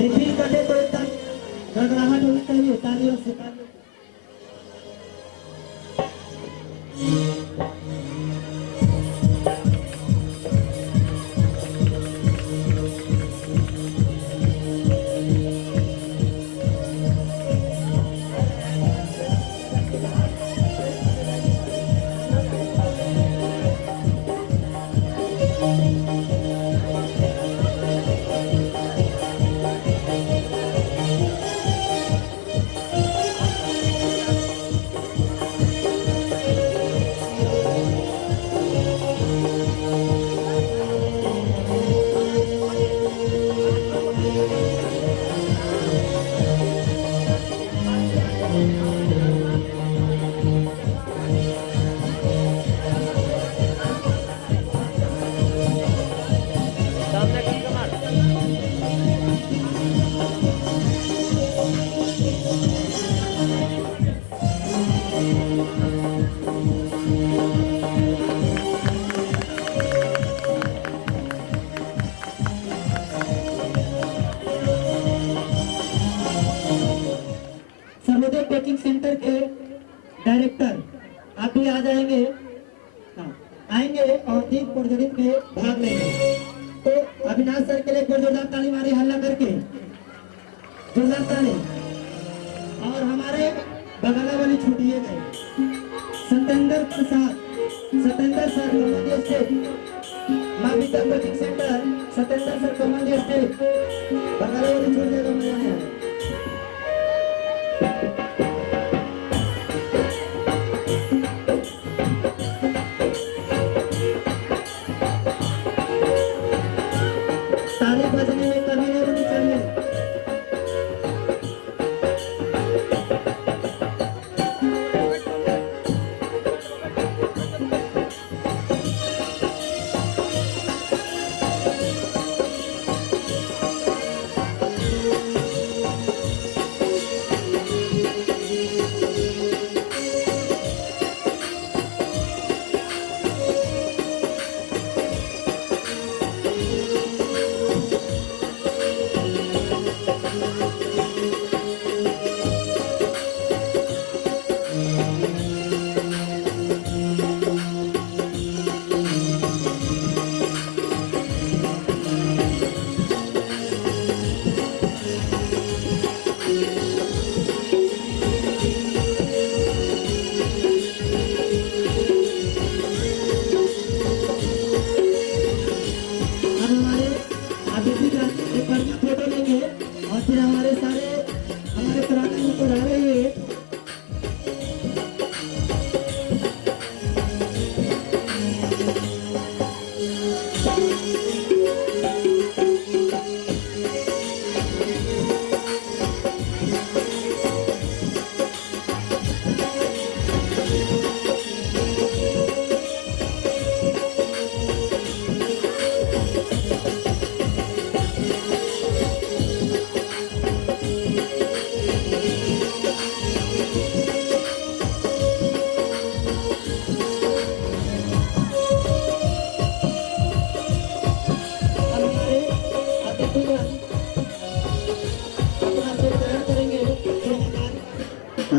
Refill करते तो एकदम गड़गड़ाहट होनी चाहिए तालियों से तालियों। सर्वोदय कोचिंग सेंटर के डायरेक्टर आप भी आ जाएंगे। हाँ, आएंगे और दीप प्रज्वलित में भाग लेंगे। तो अविनाश सर के लिए जोरदार ताली मारी हल्ला करके, जोरदार ताली। और हमारे बगला वाली छूटिए गए Satyendra Prasad, Satyendra sir common state, Maa Vidya coaching centre Satyendra sir common state, बगला वाली छूट जाएगा मजा नहीं आएगा। ताली बजने में कभी नहीं रुकनी चाहिए।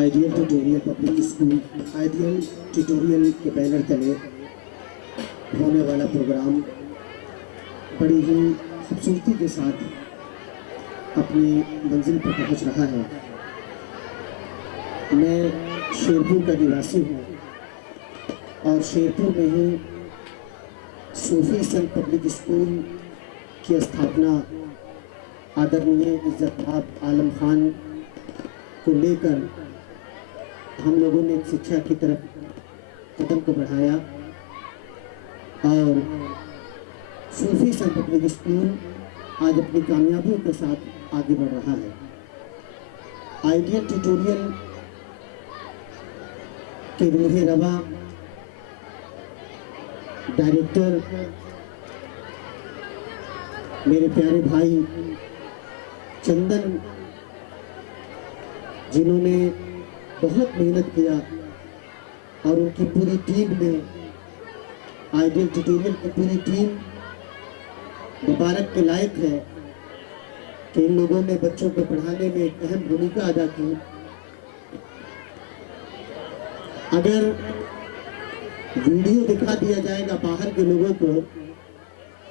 Ideal tutorial public school ideal tutorial के बैनर तले होने वाला प्रोग्राम बड़ी ही खूबसूरती के साथ अपनी मंजिल पर पहुंच रहा है। मैं शेरपुर का निवासी हूं और शेरपुर में ही सूफी संत पब्लिक स्कूल की स्थापना आदरणीय इज्जतमाब आलम खान को लेकर हम लोगों ने शिक्षा की तरफ कदम को बढ़ाया और सूफी संत पब्लिक स्कूल आज अपनी कामयाबियों के साथ आगे बढ़ रहा है। आइडियल ट्यूटोरियल के रूहे रवा डायरेक्टर मेरे प्यारे भाई चंदन, जिन्होंने बहुत मेहनत किया और उनकी पूरी टीम ने, आइडियल ट्यूटोरियल की पूरी टीम मुबारक के लायक है कि इन लोगों ने बच्चों को पढ़ाने में एक अहम भूमिका अदा की। अगर वीडियो दिखा दिया जाएगा बाहर के लोगों को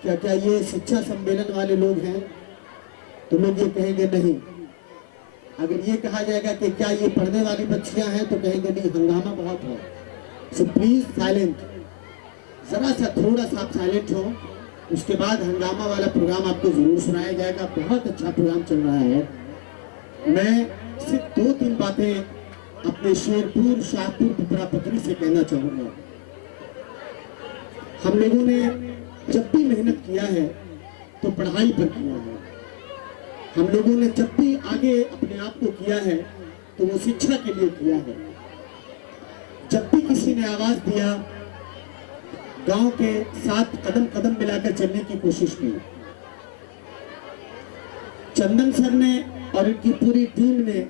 क्या क्या ये शिक्षा सम्मेलन वाले लोग हैं, तो लोग ये कहेंगे नहीं। अगर ये कहा जाएगा कि क्या ये पढ़ने वाली बच्चियां हैं, तो कहेंगे नहीं, हंगामा बहुत है। सो प्लीज साइलेंट, जरा सा थोड़ा सा आप साइलेंट हो, उसके बाद हंगामा वाला प्रोग्राम आपको जरूर सुनाया जाएगा। बहुत अच्छा प्रोग्राम चल रहा है। मैं सिर्फ 2-3 बातें अपने शेरपुर, शाहपुर, पिपरा पकड़ी से कहना चाहूंगा। हम लोगों ने जब भी मेहनत किया है तो पढ़ाई पर किया है। हम लोगों ने जब भी आगे अपने आप को किया है तो वो शिक्षा के लिए किया है। जब भी किसी ने आवाज दिया, गांव के साथ कदम कदम मिलाकर चलने की कोशिश की। चंदन सर ने और इनकी पूरी टीम ने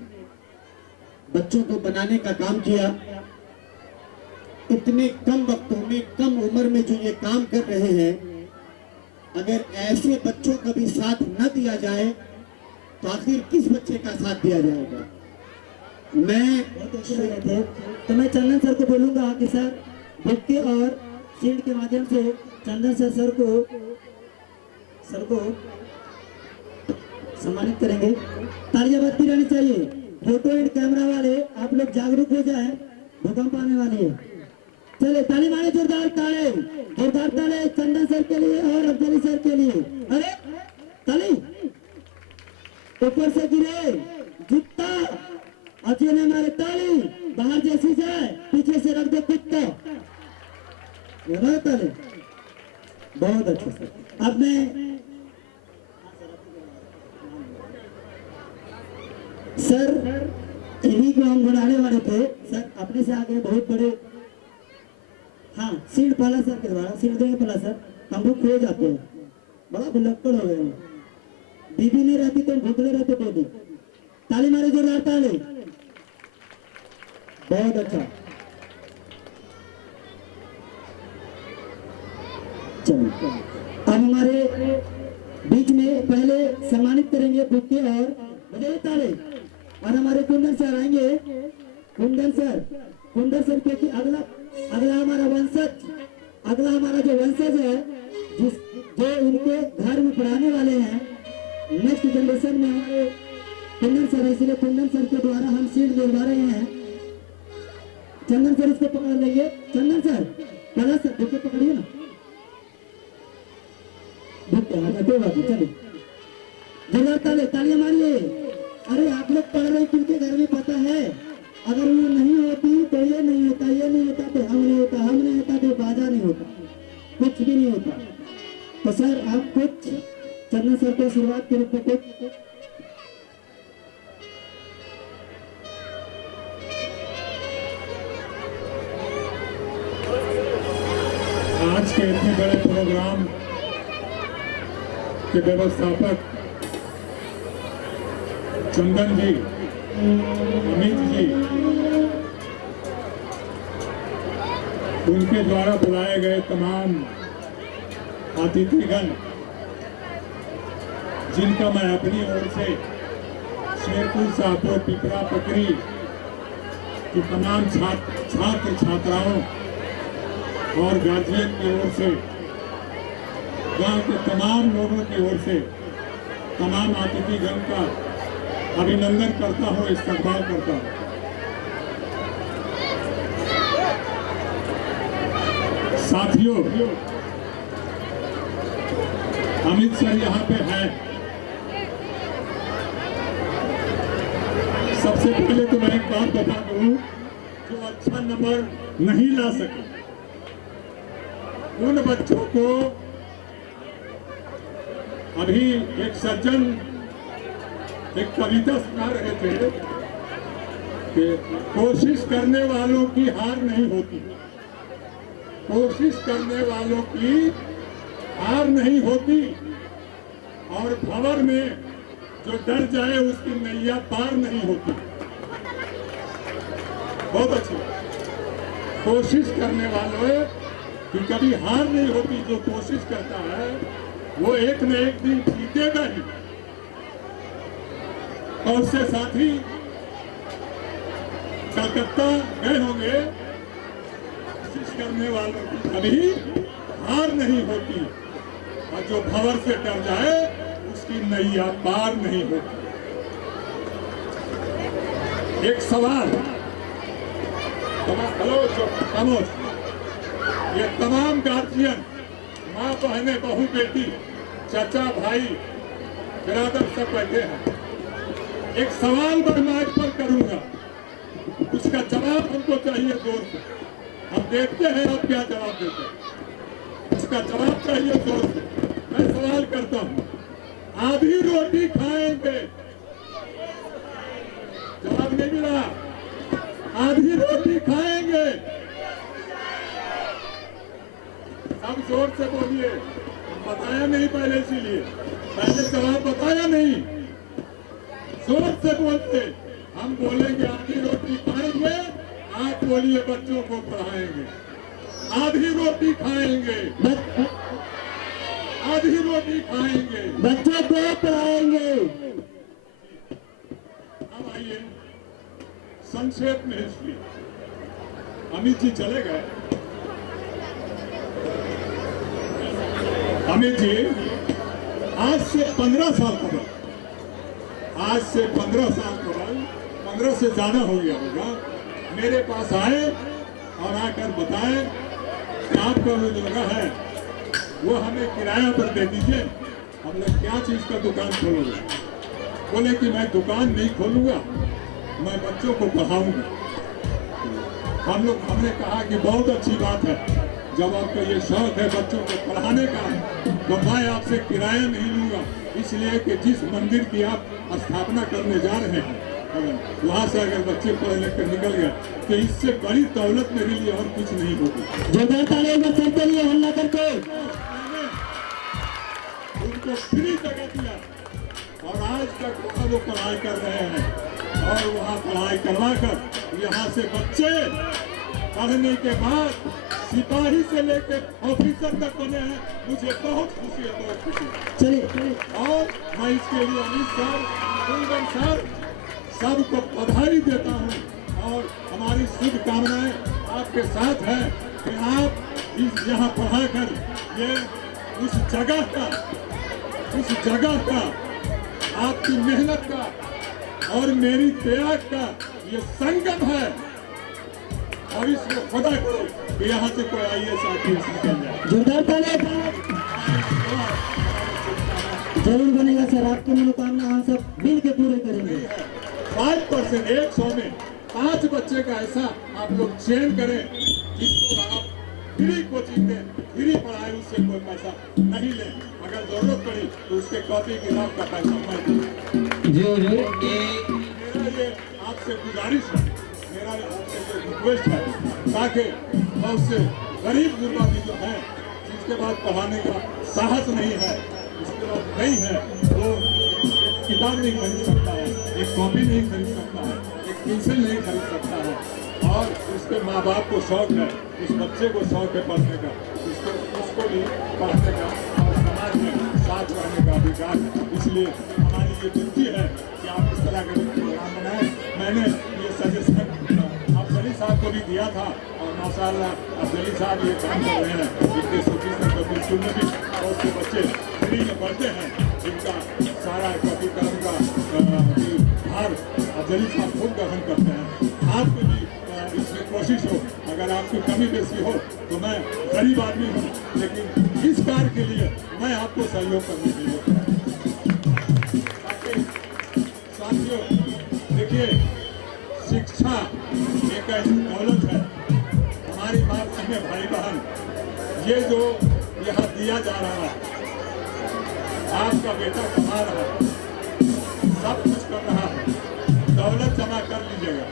बच्चों को बनाने का काम किया। इतने कम वक्तों में, कम उम्र में जो ये काम कर रहे हैं, अगर ऐसे बच्चों का भी साथ न दिया जाए तो आखिर किस बच्चे का साथ दिया जाएगा। तो मैं चंदन सर को बोलूंगा कि सर बुक्के और शील्ड के माध्यम से चंदन सर को सम्मानित करेंगे। तालियां बजती रहनी चाहिए। फोटो एंड कैमरा वाले आप लोग जागरूक हो जाए, भूकंप आने वाली है। चले ताली मारे, जोरदार ताले चंदन सर के लिए और अफजली सर के लिए। अरे ताली ऊपर से गिरे जूता, अजय ने मारे ताली, बाहर जैसी जाए पीछे से रख दे कुत्ता। ताले बहुत अच्छा सर। अब मैं सर इन्हीं को हम बुलाने वाले थे। सर अपने से आगे बहुत बड़े, हाँ सीट पाला सर के द्वारा, सीट देंगे पाला सर, हम लोग खो जाते हैं, बड़ा भुलक्कड़ हो गए। बीबी नहीं रहती तो भूखले रहते थे भी। ताली मारे, जोरदार ताली, बहुत अच्छा। चलिए अब हमारे बीच में पहले सम्मानित करेंगे बुक्के और बजाइए ताली, और हमारे कुंदन सर आएंगे। कुंदन सर क्योंकि अगला हमारा वंशज, अगला हमारा जो वंशज है, जो इनके घर में पढ़ाने वाले हैं, नेक्स्ट जनरेशन में हमारे कुंदन सर है। इसलिए कुंदन सर के द्वारा हम सीट दिलवा रहे हैं। चंदन सर इसको पकड़ लेंगे। चंदन सर पहला सर बुके पकड़िए ना, कोई बात नहीं। चलिए जोरदार तालियां मारिए। अरे आप लोग पढ़ रहे, किनके घर में पता है, अगर वो नहीं होती तो ये नहीं होता, ये नहीं होता तो हम नहीं होता, हम नहीं होता तो बाजा नहीं होता, कुछ भी नहीं होता। तो सर आप कुछ चंदन सर को शुरुआत के रूप में कुछ आज के इतने बड़े प्रोग्राम के व्यवस्थापक चंदन जी, अमित जी, उनके द्वारा बुलाए गए तमाम अतिथिगण, जिनका मैं अपनी ओर से शेरपुर, शाहपुर, पिपरा पकड़ी की तमाम छात्र छात्राओं और गार्जियन की ओर से, गांव के तमाम लोगों की ओर से, तमाम अतिथिगण का अभिनंदन करता हूं, इस्तकबाल करता हूं। साथियों, अमित सर यहाँ पे है। सबसे पहले तो मैं एक बात बता दूं, जो अच्छा नंबर नहीं ला सके उन बच्चों को, अभी एक सज्जन एक कविता सुना रहे थे कि कोशिश करने वालों की हार नहीं होती, कोशिश करने वालों की हार नहीं होती, और भंवर में जो डर जाए उसकी नैया पार नहीं होती। बहुत अच्छी कोशिश करने वालों की कभी हार नहीं होती। जो कोशिश करता है वो एक न एक दिन जीतेगा ही। और उससे साथ ही कलकत्ता गए होंगे, कोशिश करने वालों की कभी हार नहीं होती, और जो भंवर से डर जाए उसकी नैया पार नहीं होती। एक सवाल, हेलो खामोश, ये तमाम गार्जियन, माँ बहने, बहू बेटी, चाचा भाई, बिरादर सब बैठे हैं। एक सवाल मैं माइक पर करूंगा, उसका जवाब हमको चाहिए जोर से। हम देखते हैं आप क्या जवाब देते हैं, उसका जवाब चाहिए जोर से। मैं सवाल करता हूं, आधी रोटी खाएंगे? जवाब नहीं मिला। आधी रोटी खाएंगे? अब जोर से बोलिए। बताया नहीं पहले, इसीलिए पहले जवाब बताया नहीं। जोर से बोलते। हम बोलेंगे आधी रोटी खाएंगे, आप बोलिए बच्चों को पढ़ाएंगे। आधी रोटी खाएंगे, आधी रोटी खाएंगे, बच्चों को पढ़ाएंगे। अब आइए संक्षेप में हिस्ट्री। अमित जी चले गए। अमित जी आज से 15 साल कबल, आज से 15 साल कबल, 15 से ज्यादा हो गया होगा, मेरे पास आए और आकर बताए कि आपका वो जगह है वो हमें किराया पर दे दीजिए। हम लोग क्या चीज का दुकान खोलोगे? बोले कि मैं दुकान नहीं खोलूंगा, मैं बच्चों को पढ़ाऊंगा। हमने कहा कि बहुत अच्छी बात है, जब आपका ये शौक है बच्चों को पढ़ाने का, तो मैं आपसे किराया नहीं लूंगा, इसलिए कि जिस मंदिर की आप स्थापना करने जा रहे हैं वहां से अगर बच्चे पढ़ लिख कर निकल गए तो इससे बड़ी दौलत मेरे लिए और कुछ नहीं होगी। जोरदार ताली बच्चों के लिए हल्ला करके उनको फ्री जगह दिया और आज तक वो पढ़ाई कर रहे हैं, और वहाँ पढ़ाई करवा कर यहाँ से बच्चे पढ़ने के बाद सिपाही से लेकर ऑफिसर तक बने हैं। मुझे बहुत खुशी है, बहुत खुशी है। चलिए। और मैं इसके लिए अमित सर, कुंदन सर सबको बधाई देता हूँ, और हमारी शुभकामनाएं आपके साथ है कि आप इस यहाँ पढ़ाकर ये उस जगह का आपकी मेहनत का और मेरी त्याग का ये संगम है, और इसको खुदा करो कि यहाँ से कोई IAS IPS निकल जाए। जोरदार ताली। जरूर बनेगा सर, आपकी मनोकामना हम सब मिल के पूरे करेंगे। 5% 100 में 5 बच्चे का ऐसा आप लोग चयन करें जिसको आप फ्री कोचिंग दें, फ्री पढ़ाई, उससे कोई पैसा नहीं ले, अगर जरूरत पड़ी तो उसके कॉपी किताब का पैसा मैं दूँ। जी मेरा ये आपसे गुजारिश है, मेरा आपसे ये रिक्वेस्ट है, ताकि बहुत से गरीब गुरबा भी जो है जिसके बाद पढ़ाने का साहस नहीं है, उसके बाद नहीं है, वो एक किताब नहीं खरीद सकता है, एक कॉपी नहीं खरीद सकता है, एक पेंसिल नहीं खरीद सकता है, और उसके माँ बाप को शौक है, उस बच्चे को शौक है पढ़ने का, उसको भी पढ़ने का और समाज में साथ रहने का अधिकार है। इसलिए हमारी ये विनती है कि आप इस तरह के प्रोग्राम बनाएं। मैंने ये सजेशन अफजली साहब को भी दिया था, और माशाअल्लाह अफजली साहब ये काम कर रहे हैं। इनके सूची से कभी स्कूल में भी बहुत से बच्चे फ्री में पढ़ते हैं, इनका सारा कॉपी कलम का भार अफजली साहब खुद ग्रहण करते हैं। आपको भी इसमें कोशिश हो, अगर आपकी कमी बेसी हो तो मैं गरीब आदमी हूँ, लेकिन इस कार्य के लिए मैं आपको सहयोग करने के लिए। साथियों देखिए, शिक्षा एक ऐसी दौलत है, हमारी बात सुनिए भाई बहन, ये जो यहाँ दिया जा रहा है, आपका बेटा कमा रहा है, सब कुछ कर रहा है, दौलत जमा कर लीजिएगा,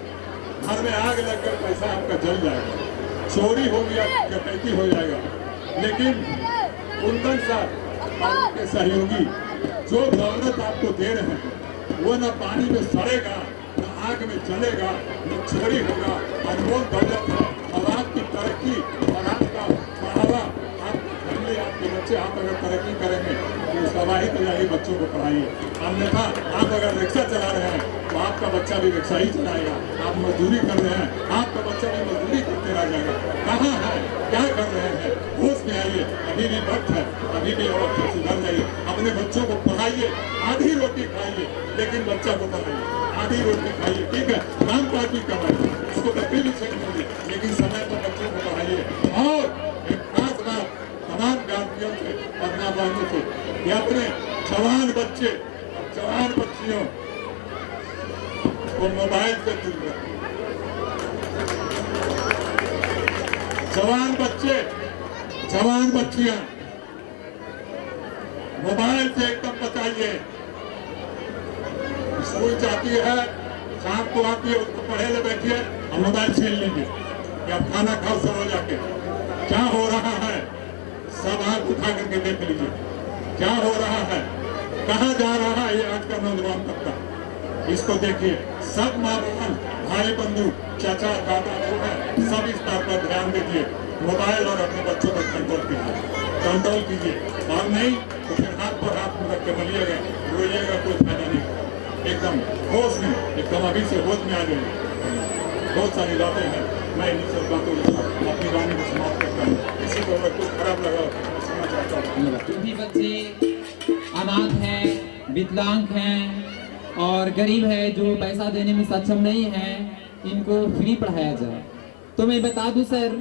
घर में आग लगकर पैसा आपका जल जाएगा, चोरी हो गया, डकैती हो जाएगा, लेकिन कुंदन साहब और उनके सहयोगी जो दौलत आपको दे रहे हैं वो न पानी में सड़ेगा, न आग में जलेगा, न चोरी होगा, अनमोल दौलत है, और आपकी तरक्की और आपका बढ़ावा आपकी फैमिली, आपके बच्चे आप अगर तरक्की करेंगे तो सवाही तो यही बच्चों को पढ़ाइए। अन्यथा आप अगर रिक्शा चला रहे हैं तो आपका बच्चा भी रिक्शा ही चलाएगा। आप मजदूरी कर रहे हैं, आपका बच्चा भी मजदूरी करते रह जाएगा। कहाँ है, क्या कर रहे हैं, होश में आइए, अभी भी वक्त है, अभी भी वक्त है, सुधर जाइए। अपने बच्चों को पढ़ाइए, आधी रोटी खाइए लेकिन बच्चा को पढ़ाइए। आधी रोटी खाइए, ठीक है, काम पार्टी कमाइए, उसको बच्चे भी सेट करिए, लेकिन समय पर बच्चों को पढ़ाइए। और एक खास बात तमाम गार्जियन से और माँ बहनों से कि अपने जवान बच्चे और जवान बच्चियों को मोबाइल से दूर रखें। जवान बच्चे, जवान बच्चियां मोबाइल से एकदम बचाइए। स्कूल जाती है, शाम को आती है, उसको पढ़े ले बैठिए और मोबाइल छीन लीजिए कि आप खाना खाओ सब हो जाके। क्या हो रहा है सब आंख उठा करके देख लीजिए, क्या हो रहा है, कहाँ जा रहा है ये आज का नौजवान तबका, इसको देखिए। सब माँ बहन, भाई बंधु, चाचा दादा जो है, सब इस बात पर ध्यान दीजिए। मोबाइल और अपने बच्चों पर कंट्रोल कीजिए और नहीं तो फिर हाथ पर हाथ में रख के मरिएगा, रोइएगा, कोई फायदा नहीं। एकदम होश में, एकदम अभी से होश में आ जाइए। बहुत सारी बातें हैं, मैं इन सब बातों के साथ अपनी वाणी को समाप्त करता हूँ। किसी को अगर कुछ खराब लगा तो सुनना चाहता हूँ। जो भी बच्चे अनाथ हैं, विकलांग हैं और गरीब है, जो पैसा देने में सक्षम नहीं है, इनको फ्री पढ़ाया जाए। तो मैं बता दूं सर,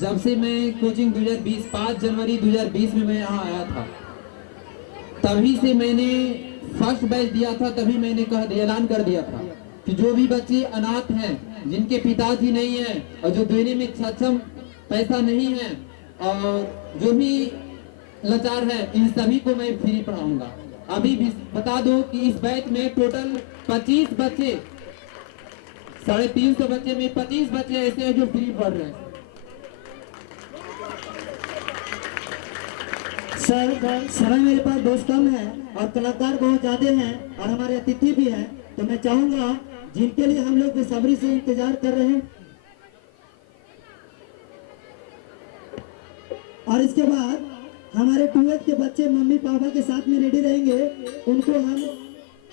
जब से मैं कोचिंग 2020 5 जनवरी 2020 में मैं यहाँ आया था, तभी से मैंने फर्स्ट बैच दिया था। तभी मैंने ऐलान कर दिया था कि जो भी बच्चे अनाथ हैं, जिनके पिताजी नहीं है और जो देने में सक्षम पैसा नहीं है और जो भी लाचार है, इन सभी को मैं फ्री पढ़ाऊंगा। अभी भी बता दो कि इस बैच में टोटल 25 बच्चे, 350 बच्चे में 25 बच्चे ऐसे हैं जो फ्री पढ़ रहे हैं। सर, समय मेरे पास बहुत कम है और कलाकार बहुत ज्यादा हैं और हमारे अतिथि भी हैं, तो मैं चाहूंगा जिनके लिए हम लोग बेसब्री से इंतजार कर रहे हैं, और इसके बाद हमारे ट्वेल्थ के बच्चे मम्मी पापा के साथ में रेडी रहेंगे, उनको हम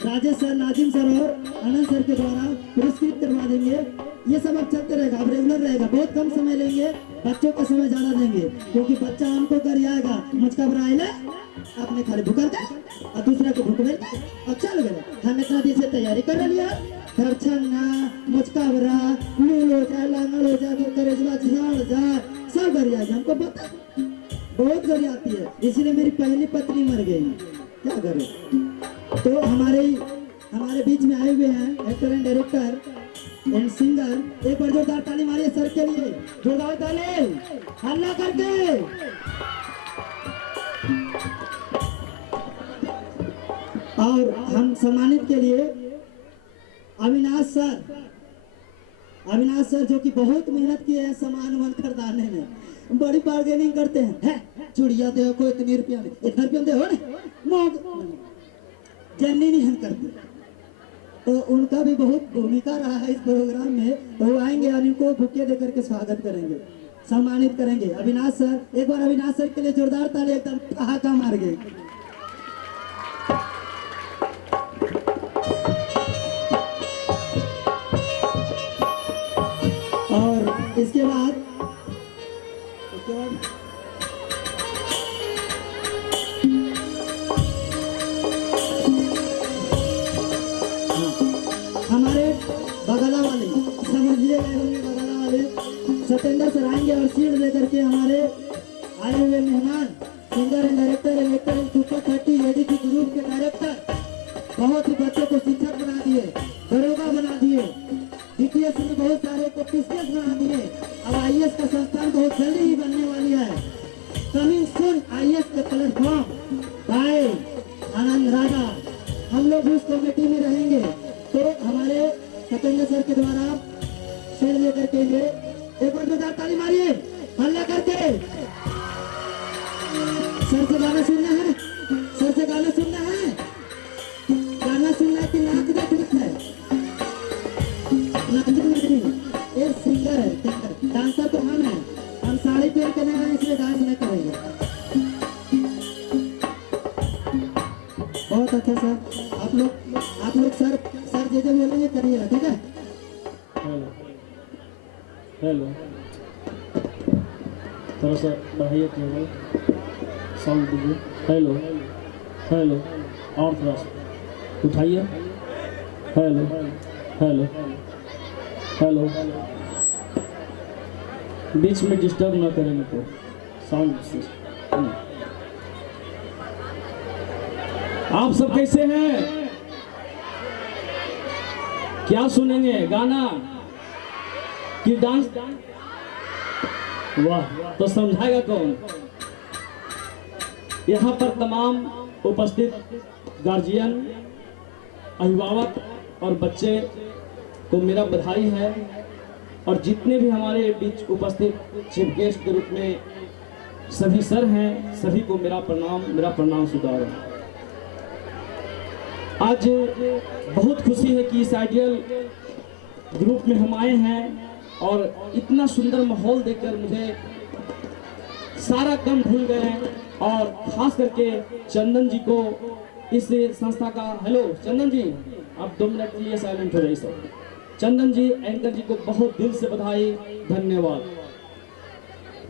राजेश सर, नाजिम सर और आनंद सर के द्वारा पुरस्कृत करवा देंगे। ये सब अब चलते रहेगा, अब रेगुलर रहेगा, बहुत कम समय लेंगे, बच्चों का समय ज्यादा देंगे, क्योंकि बच्चा हमको कर आएगा मुझका बराइले अपने खाली भूकर दे और दूसरा को भूख में और चल गए। हम इतना दिन से तैयारी कर लिया, खर्चना मुझका बरा लूल हो जाए, लांगड़ हो जाए, करेजवा झाड़ जाए, सब कर आएगा, हमको पता बहुत गरी आती है, इसलिए मेरी पहली पत्नी मर गई, क्या करें। तो हमारे बीच में आए हुए हैं actor and director and singer. एक बार जोरदार ताली मारिए सर के लिए, जोरदार ताली, हल्ला करके। और हम सम्मानित के लिए अविनाश सर जो कि बहुत मेहनत किए हैं सामान वामान खरीदाने में, बड़ी बार्गेनिंग करते हैं। है चुड़िया दे को इतने रुपया में, इतना रुपया दे हो जर्नी नहीं हम करते, तो उनका भी बहुत भूमिका रहा है इस प्रोग्राम में। तो वो आएंगे और इनको बुके देकर के स्वागत करेंगे, सम्मानित करेंगे। अविनाश सर, एक बार अविनाश सर के लिए जोरदार ताली, एकदम ठहाका मार गए। और इसके बाद हमारे बगला वाले, समझिए गए होंगे, बगला वाले सत्येंद्र सर आएंगे और सीट लेकर के हमारे आए हुए मेहमान सिंगर एंड डायरेक्टर एलेक्टर एंड सुपर 30 एडीसी ग्रुप के डायरेक्टर, बहुत ही बच्चों को शिक्षक बना दिए, दरोगा बना दिए, DPS में बहुत सारे को PCS बना दिए। अब IAS का संस्थान बहुत जल्दी ही बनने वाली है, कमिंग सून IAS का प्लेटफॉर्म बाय आनंद राजा। हम लोग उस कमेटी में रहेंगे, तो हमारे सत्येंद्र सर के द्वारा शेर लेकर के लिए एक बार जोरदार ताली मारिए, हल्ला करके। सर से गाना सुनना है, सर से गाना सुनना है, गाना सुनना है कि नाच देखना है? नाचना नहीं, एक सिंगर है, सिंगर, डांसर तो हम हैं, हम साड़ी पहन के नहीं, इसलिए डांस नहीं करेंगे। बहुत अच्छा सर। आप लोग सर जे जे बोलेंगे करिएगा, ठीक है। हेलो हेलो, थोड़ा सा बढ़ाइए केवल साउंड दीजिए। हेलो हेलो, और थोड़ा सा उठाइए। हेलो हेलो हेलो, बीच में डिस्टर्ब ना करेंगे तो साउंड सिस्टम। आप सब कैसे हैं? क्या सुनेंगे, गाना कि डांस? वाह, तो समझाएगा कौन? यहाँ पर तमाम उपस्थित गार्जियन, अभिभावक और बच्चे को मेरा बधाई है, और जितने भी हमारे बीच उपस्थित चीफ गेस्ट के रूप में सभी सर हैं, सभी को मेरा प्रणाम स्वीकार है। आज बहुत खुशी है कि इस आइडियल ग्रुप में हम आए हैं, और इतना सुंदर माहौल देखकर मुझे सारा गम भूल गए हैं। और खास करके चंदन जी को, इस संस्था का, हेलो चंदन जी, आप 2 मिनट के लिए साइलेंट हो जाइए सर। चंदन जी, एंकर जी को बहुत दिल से बधाई, धन्यवाद।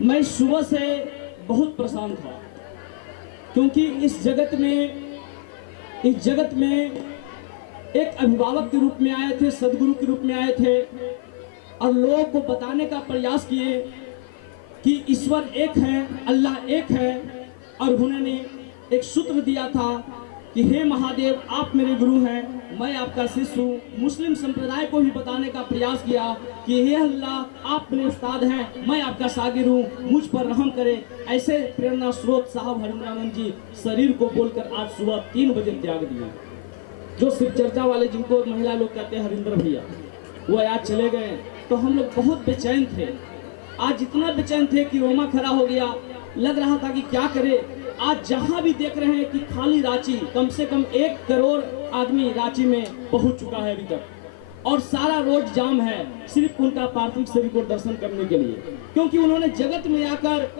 मैं सुबह से बहुत परेशान था, क्योंकि इस जगत में एक अभिभावक के रूप में आए थे, सदगुरु के रूप में आए थे, और लोगों को बताने का प्रयास किए कि ईश्वर एक है, अल्लाह एक है। और उन्होंने एक सूत्र दिया था कि हे महादेव, आप मेरे गुरु हैं, मैं आपका शिष्य हूँ। मुस्लिम संप्रदाय को भी बताने का प्रयास किया कि हे अल्लाह, आप मेरे उस्ताद हैं, मैं आपका शागिर हूँ, मुझ पर रहम करें। ऐसे प्रेरणा स्रोत साहब हरिंद्रानंद जी शरीर को बोलकर आज सुबह 3 बजे त्याग दिया। जो शिव चर्चा वाले, जिनको महिला लोग कहते हैं हरिंद्र भैया, वो आज चले गए। तो हम लोग बहुत बेचैन थे, आज इतना बेचैन थे कि रोमा खड़ा हो गया। लग रहा था कि क्या करे। आज जहां भी देख रहे हैं कि खाली रांची, कम से कम 1 करोड़ आदमी रांची में पहुंच चुका है अभी तक, और सारा रोड जाम है सिर्फ उनका पार्थिव शरीर को दर्शन करने के लिए, क्योंकि उन्होंने जगत में आकर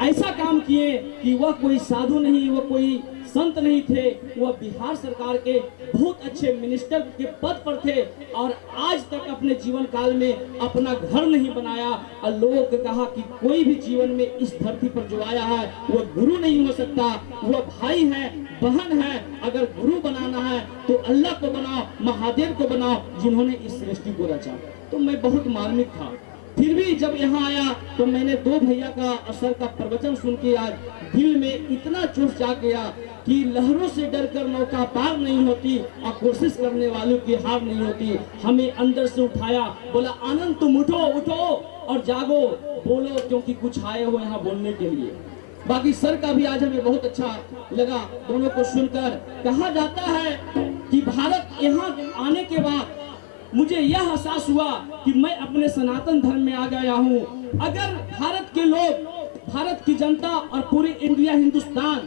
ऐसा काम किए कि वह कोई साधु नहीं, वह कोई संत नहीं थे, वह बिहार सरकार के बहुत अच्छे मिनिस्टर के पद पर थे, और आज तक अपने जीवन काल में अपना घर नहीं बनाया। और लोगों को कहा कि कोई भी जीवन में इस धरती पर जो आया है वह गुरु नहीं हो सकता, वह भाई है, बहन है। अगर गुरु बनाना है तो अल्लाह को बनाओ, महादेव को बनाओ, जिन्होंने इस सृष्टि को रचा। तो मैं बहुत मार्मिक था, फिर भी जब यहाँ आया तो मैंने 2 भैया का असर का प्रवचन सुन के आज दिल में इतना जोश जाग गया कि लहरों से डरकर नौका पार नहीं होती, और कोशिश करने वालों की हार नहीं होती। हमें अंदर से उठाया, बोला आनंद तुम उठो उठो और जागो, बोलो, क्योंकि कुछ आए हो यहाँ बोलने के लिए। बाकी सर का भी आज हमें बहुत अच्छा लगा दोनों को सुनकर। कहा जाता है कि भारत यहाँ आने के बाद मुझे यह एहसास हुआ कि मैं अपने सनातन धर्म में आ गया हूँ। अगर भारत के लोग, भारत की जनता और पूरी इंडिया, हिंदुस्तान,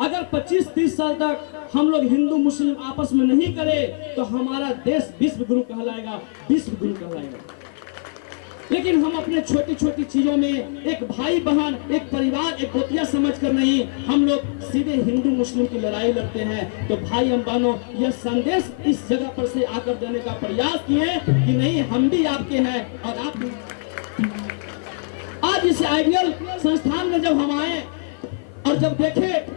अगर 25-30 साल तक हम लोग हिंदू मुस्लिम आपस में नहीं करें तो हमारा देश विश्व गुरु कहलाएगा, विश्व गुरु कहलाएगा। लेकिन हम अपने छोटी छोटी चीजों में एक भाई बहन, एक परिवार, एक गोतिया समझकर नहीं, हम लोग सीधे हिंदू मुस्लिम की लड़ाई लड़ते हैं। तो भाई हम बहनों, यह संदेश इस जगह पर से आकर देने का प्रयास किए कि नहीं, हम भी आपके हैं और आप भी। आज इस आइडियल संस्थान में जब हम आए और जब देखे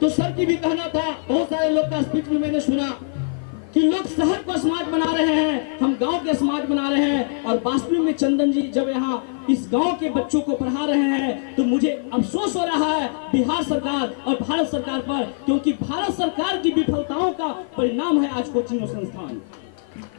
तो सर की भी कहना था, बहुत सारे लोग का स्पीच भी मैंने सुना कि लोग शहर को स्मार्ट बना रहे हैं, हम गांव के स्मार्ट बना रहे हैं। और वास्तविक में चंदन जी जब यहाँ इस गांव के बच्चों को पढ़ा रहे हैं तो मुझे अफसोस हो रहा है बिहार सरकार और भारत सरकार पर, क्योंकि भारत सरकार की विफलताओं का परिणाम है आज कोचिंग संस्थान।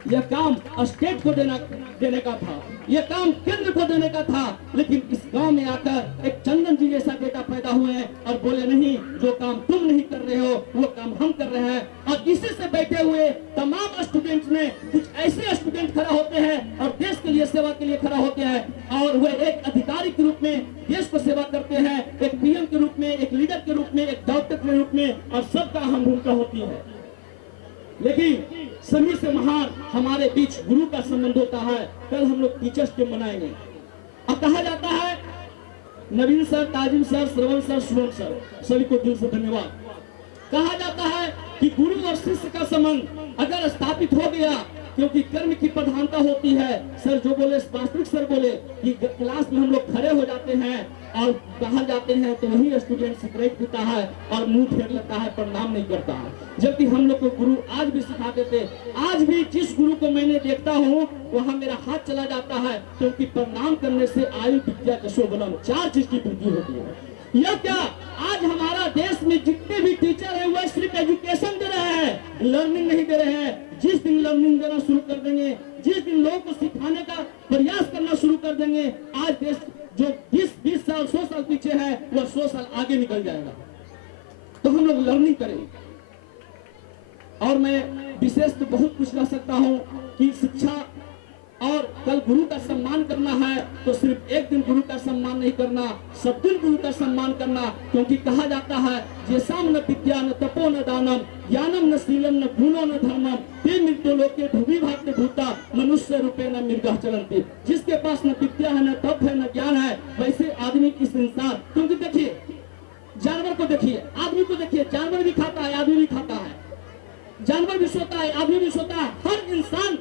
यह काम स्टेट को देने का था, यह काम केंद्र को देने का था, लेकिन इस गांव में आकर एक चंदन जी जैसा बेटा पैदा हुए हैं और बोले नहीं, जो काम तुम नहीं कर रहे हो वो काम हम कर रहे हैं। और इसी से बैठे हुए तमाम स्टूडेंट्स में कुछ ऐसे स्टूडेंट खड़ा होते हैं और देश के लिए, सेवा के लिए खड़ा होते हैं, और वे एक अधिकारी के रूप में देश को सेवा करते हैं, एक पीएम के रूप में, एक लीडर के रूप में, एक डॉक्टर के रूप में, और सबका अहम भूमिका होती है। लेकिन सभी से महान हमारे बीच गुरु का संबंध होता है। कल हम लोग टीचर्स डे मनाएंगे और कहा जाता है, नवीन सर, ताजिम सर, श्रवण सर, शुभम सर, सभी को दिल से धन्यवाद। कहा जाता है कि गुरु और शिष्य का संबंध अगर स्थापित हो गया, क्योंकि कर्म की प्रधानता होती है। सर जो बोले, वास्तविक सर बोले कि क्लास में हम लोग खड़े हो जाते हैं और बाहर जाते हैं तो वही स्टूडेंट सिगरेट पीता है और मुंह फेर लेता है, प्रणाम नहीं करता है। जबकि हम लोग को गुरु आज भी सिखाते थे। आज भी जिस गुरु को मैंने देखता हूँ वहाँ मेरा हाथ चला जाता है, क्योंकि प्रणाम करने से आयु विद्या यशोबलम 4 चीज की वृद्धि होती है। यह क्या, आज हमारा देश में जितने भी टीचर हैं वह सिर्फ एजुकेशन दे रहे हैं, लर्निंग नहीं दे रहे हैं। जिस दिन लर्निंग देना शुरू कर देंगे, जिस दिन लोगों को सिखाने का प्रयास करना शुरू कर देंगे, आज देश जो 20 साल 100 साल पीछे है वह 100 साल आगे निकल जाएगा। तो हम लोग लर्निंग करें। और मैं विशेष तो बहुत कुछ कह सकता हूँ कि शिक्षा और कल गुरु का सम्मान करना है तो सिर्फ एक दिन गुरु का सम्मान नहीं करना, सब दिन गुरु का सम्मान करना। क्योंकि कहा जाता है जेसाम न विद्या न तपो न दानम ज्ञानम न शीलम न गुणो न धर्मम ते मृत्यु लोके भूमि भाग्य भूता मनुष्य रूपे न मृगः चलन्ति। जिसके पास न विद्या है, न तप है, न ज्ञान है, वैसे आदमी की संसार। क्योंकि देखिए जानवर को देखिए, आदमी को देखिए, जानवर भी खाता है, आदमी भी खाता है, जानवर भी सोता है, आदमी भी सोता है। हर इंसान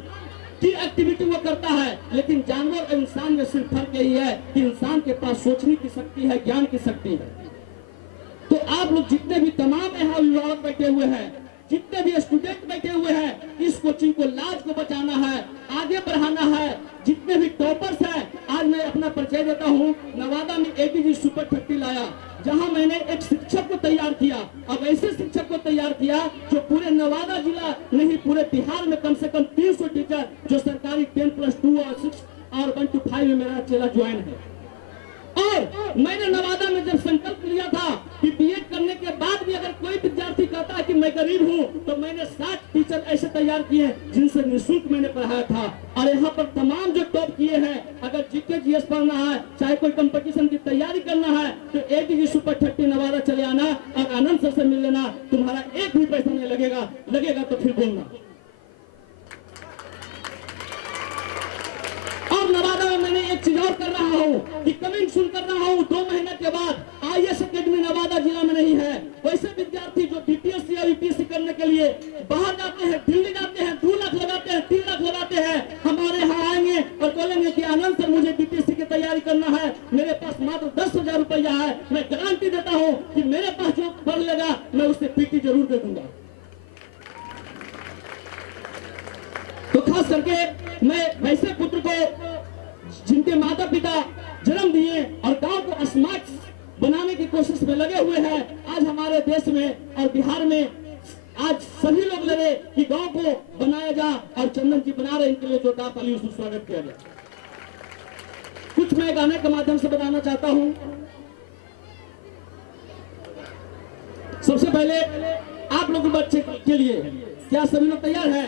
की एक्टिविटी वो करता है, लेकिन जानवर और इंसान में सिर्फ फर्क यही है कि इंसान के पास सोचने की शक्ति है, ज्ञान की शक्ति है। तो आप लोग जितने भी तमाम यहाँ अभिभावक बैठे हुए हैं, जितने भी स्टूडेंट बैठे हुए हैं, इस कोचिंग को लाज को बचाना है, आगे बढ़ाना है। जितने भी टॉपर्स हैं, आज मैं अपना परिचय देता हूँ। नवादा में एडीजी सुपर 30 लाया, जहां मैंने एक शिक्षक को तैयार किया। अब ऐसे शिक्षक को तैयार किया जो पूरे नवादा जिला नहीं, पूरे बिहार में कम से कम 300 टीचर जो सरकारी 10+2 और 6 और 1 to 5 में मेरा चेला ज्वाइन है। और मैंने नवादा में जब संकल्प लिया था कि बीएड करने के बाद भी अगर कोई विद्यार्थी कहता है कि मैं गरीब हूँ, तो मैंने 60 टीचर ऐसे तैयार किए जिनसे निःशुल्क मैंने पढ़ाया था। और यहाँ पर तमाम जो टॉप किए हैं, अगर जीके जीएस पढ़ना है, चाहे कोई कंपटीशन की तैयारी करना है, तो एडीजी सुपर 30 नवादा चले आना और आनंद सर से मिल लेना। तुम्हारा एक भी पैसा नहीं लगेगा, लगेगा तो फिर बोलना। और नवादा में मैंने एक चीज और कर रहा हूँ कि कमिंग सुन कर रहा हूँ 2 महीने के बाद आईएएस अकेडमी नवादा जिला में नहीं है। वैसे विद्यार्थी जो बीपीएससी या यूपीएससी करने के लिए बाहर जाते हैं, दिल्ली जाते हैं, 2 लाख लगाते हैं, 3 लाख लगाते हैं, हमारे यहाँ आएंगे और बोलेंगे कि आनंद सर मुझे बीपीएससी की तैयारी करना है, मेरे पास मात्र 10,000 रुपया है, मैं गारंटी देता हूँ कि मेरे पास जो पढ़ लेगा मैं उससे पीटी जरूर दे दूंगा। तो खास करके मैं वैसे पुत्र को जिनके माता पिता जन्म दिए और गांव को स्मार्ट बनाने की कोशिश में लगे हुए हैं, आज हमारे देश में और बिहार में आज सभी लोग लगे कि गांव को बनाया जा, और चंदन जी बना रहे, इनके लिए जोरदार तालियों से स्वागत किया जाए। कुछ मैं गाने के माध्यम से बताना चाहता हूं। सबसे पहले आप लोगों के बच्चे के लिए, क्या सभी लोग तैयार हैं?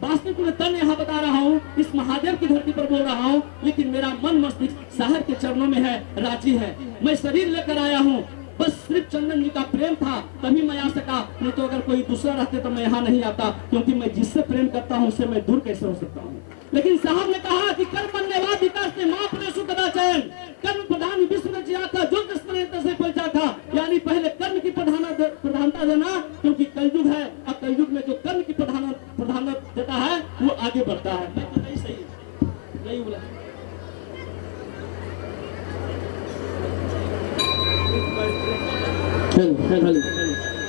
वास्तविक में तन यहाँ बता रहा हूँ, इस महादेव की धरती पर बोल रहा हूँ, लेकिन मेरा मन मस्तिष्क शहर के चरणों में है, रांची है। मैं शरीर लेकर आया हूँ, बस सिर्फ चंदन जी का प्रेम था तभी मैं आ सका, नहीं तो अगर कोई दूसरा रहते तो मैं यहाँ नहीं आता, क्योंकि मैं जिससे प्रेम करता हूँ उससे मैं दूर कैसे हो सकता हूँ। लेकिन साहब ने कहा कि कर्म बन्नेवाद विकास ने मां प्रदेशु कदाचयन, कर्म प्रधान विश्व में जिया था जो से परिचा था। यानी पहले कर्म की प्रधानता देना, क्योंकि कलयुग है और कलयुग में जो कर्म की प्रधानता देता है वो आगे बढ़ता है। नहीं सही यही बोला।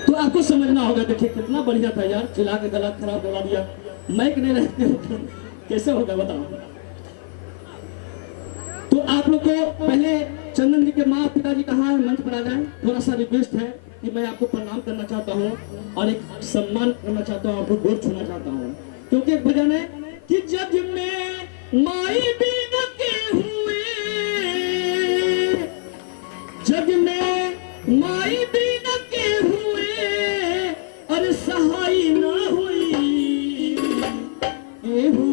तो आपको समझना होगा। देखिए कितना बढ़िया था यार, चिल्ला के गला खराब करवा दिया, माइक नहीं रहते कैसे होगा बताओ। तो आप लोग को पहले चंदन जी के माँ पिताजी कहाँ है, मंच पर आ जाए। थोड़ा सा रिक्वेस्ट है कि मैं आपको प्रणाम करना चाहता हूँ और एक सम्मान करना चाहता हूँ, आपको गोद छूना चाहता हूँ, क्योंकि एक भजन है कि जग में माई बिन के हुए, जग में माई बिन के हुए और सहाय न हुई, केहू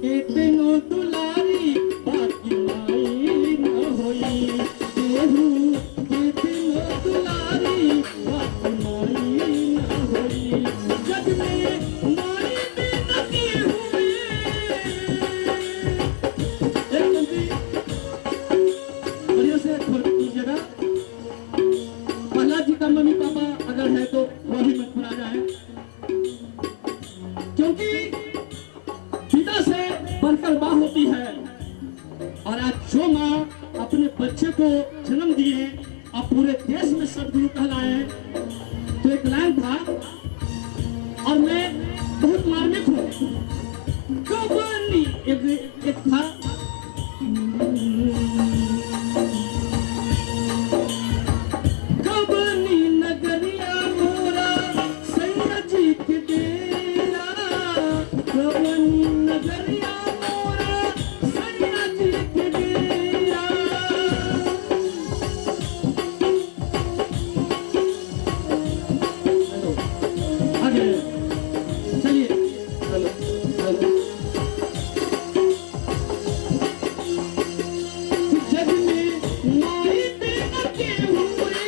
के दिनों दुलारी बाकी माई न हुई, केहू के दिनों दुलारी बाकी माई न हुई, जग में माई बिन के हुए। बढ़िया से कीजिएगा। प्रहलाद जी का मम्मी पापा अगर है तो वो भी मत भुला जाए। सदगुरु कहलाए हैं। तो एक लाइन था और मैं बहुत मार्मिक हूँ। कबनी एक था कबनी नगरिया मोरा सैया जी के डेरा, कबनी नगरिया मोरा सैया जी के डेरा। आगे चलिए। जग में नाई बिन के हुए,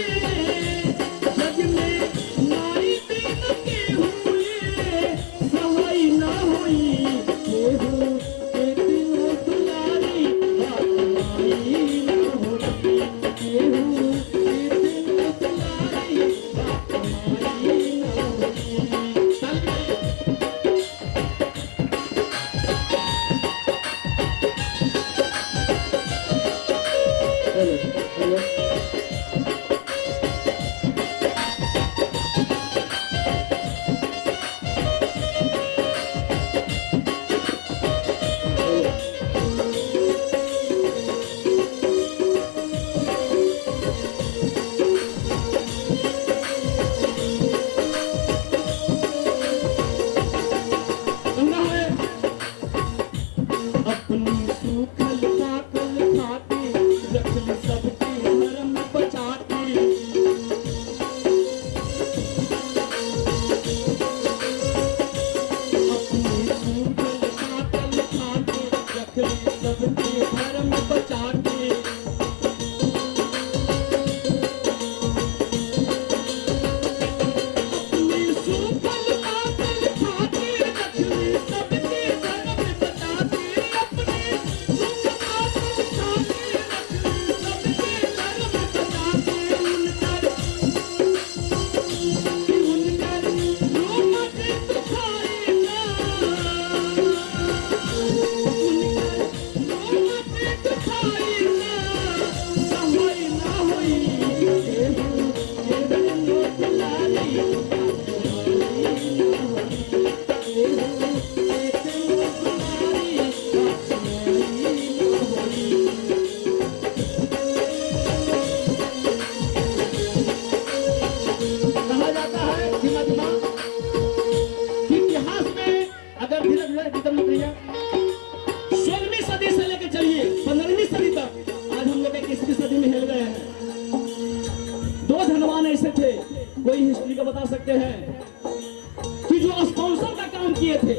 जग में नाई बिन के हुए, सहाय ना होई केहू के दिलो दुलारी, बात माई ना होई केहू के दिलो दुलारी, बात माई ना होई। गंगा है अपनी सूखल पाकल खाती, रखल सबके धर्म बचाती। अपनी सूखल पाकल खाती, रखल सबके धर्म बचाती। अपनी सूखल पाकल खाती, रखल सबके धर्म बचाती। अपनी सूखल पाकल खाती, रखल सबके धर्म बचाती। उनकर रोमत दुखाई ना, उनकर रोमत दुखाई ना, सहाय ना होई केहू के दिलो दुलारी, कहा जाता है धीमा धीमा कि इतिहास में अगर धीरे धीरे खत्म हो गया 16वीं सदी से लेकर चलिए 15वीं सदी तक, आज हम लोग 21वीं सदी में हिल गए हैं। दो धनवान ऐसे थे, कोई हिस्ट्री का बता सकते हैं, कि जो स्पॉन्सर का काम किए थे,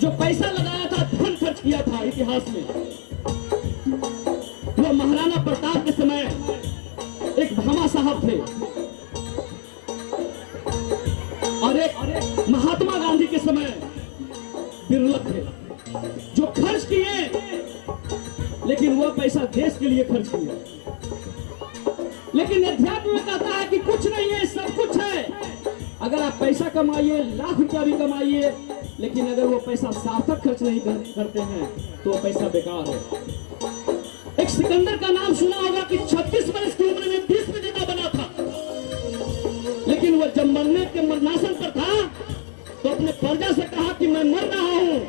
जो पैसा लगाया था, धन खर्च किया था इतिहास में। वो महाराणा प्रताप के समय एक भामा साहब थे और एक महात्मा गांधी के समय बिरला थे, जो खर्च किए, लेकिन वह पैसा देश के लिए खर्च किया। लेकिन अध्यात्म में कहता है कि कुछ नहीं है, सब कुछ है। अगर आप पैसा कमाइए, लाख रुपया भी कमाइए, लेकिन अगर वो पैसा सार्थक खर्च नहीं करते हैं तो वो पैसा बेकार है। एक सिकंदर का नाम सुना होगा कि 36 वर्ष की उम्र में विश्व विजेता बना था, लेकिन वो जब मरने के मरणासन पर था तो अपने प्रजा से कहा कि मैं मर रहा हूँ,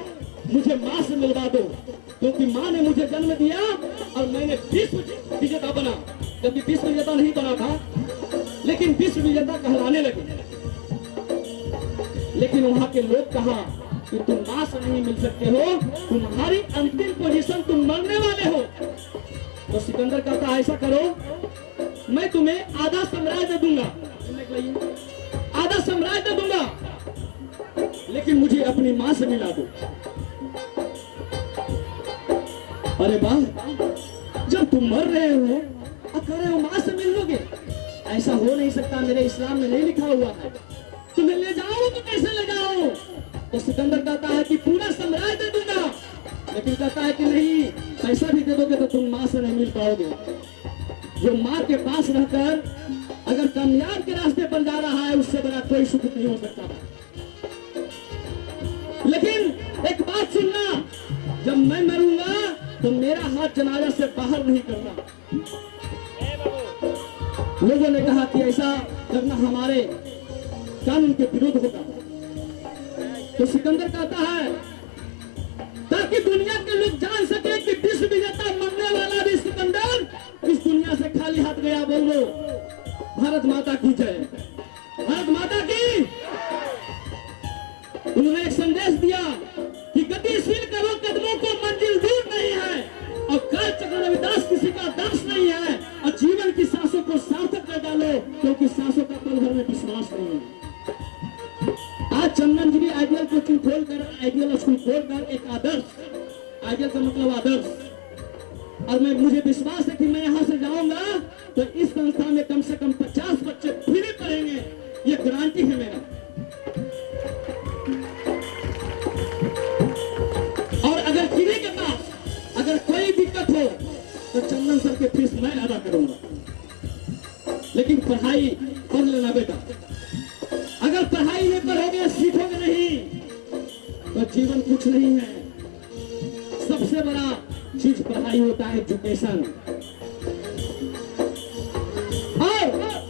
मुझे माँ से मिलवा दो, क्योंकि माँ ने मुझे जन्म दिया और मैंने विश्व विजेता बना। जबकि विश्व विजेता नहीं बना था, लेकिन विश्व विजेता कहलाने लगे। लेकिन वहां के लोग कहा कि तुम माँ से नहीं मिल सकते हो, तुम्हारी अंतिम पोजीशन, तुम मरने वाले हो। तो सिकंदर कहता ऐसा करो, मैं तुम्हें आधा साम्राज्य दे दूंगा, आधा साम्राज्य दे दूंगा, लेकिन मुझे अपनी माँ से मिला दो। अरे वाह, जब तुम मर रहे हो और कह रहे हो माँ से मिल लोगे, ऐसा हो नहीं सकता, मेरे इस्लाम में नहीं लिखा हुआ है। तुम्हें ले जाओ तो कैसे ले जाओ? तो सिकंदर कहता है कि पूरा साम्राज्य दे दूंगा, लेकिन कहता है कि नहीं, पैसा भी दे दोगे तो तुम माँ से नहीं मिल पाओगे। जो माँ के पास रहकर अगर कामयाब के रास्ते पर जा रहा है, उससे बड़ा कोई सुख नहीं हो सकता। लेकिन एक बात सुनना, जब मैं मरूंगा तो मेरा हाथ जनाजा से बाहर नहीं करना। लोगों ने कहा कि ऐसा करना हमारे कानून के विरुद्ध होगा। तो सिकंदर कहता है ताकि दुनिया के लोग जान सके कि विश्व विजेता मरने वाला भी सिकंदर इस दुनिया से खाली हाथ गया। बोल लो भारत माता की जय, भारत माता की। उन्होंने एक संदेश दिया कि गतिशील करो कदमों को, मंजिल दूर नहीं है, और काल चक्र रविदास किसी का दास नहीं है, और जीवन की सांसों को सार्थक कर डालो क्योंकि सांसों का पल भर में विश्वास नहीं है। आज चंदन जी आइडियल कोचिंग खोलकर, आइडियल स्कूल खोलकर एक आदर्श, आइडियल का मतलब आदर्श, और मैं मुझे विश्वास है कि मैं यहाँ से जाऊंगा तो इस संस्था में कम से कम 50 बच्चे फ्री पढ़ेंगे, ये गारंटी है मेरा। और अगर किसी के पास अगर कोई दिक्कत हो तो चंदन सर के फीस मैं अदा करूंगा, लेकिन पढ़ाई पढ़ लेना बेटा। अगर पढ़ाई में पढ़ोगे, सीखोगे नहीं तो जीवन कुछ नहीं है। सबसे बड़ा चीज पढ़ाई होता है, एजुकेशन। और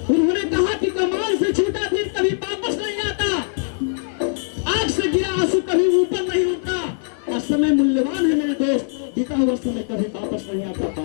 उन्होंने कहा कि कमाल से छूटा दिन कभी वापस नहीं आता, आग से गिरा आंसू कभी ऊपर नहीं उठता, और समय मूल्यवान है मेरे दोस्त, बीता हुआ समय कभी वापस नहीं आता।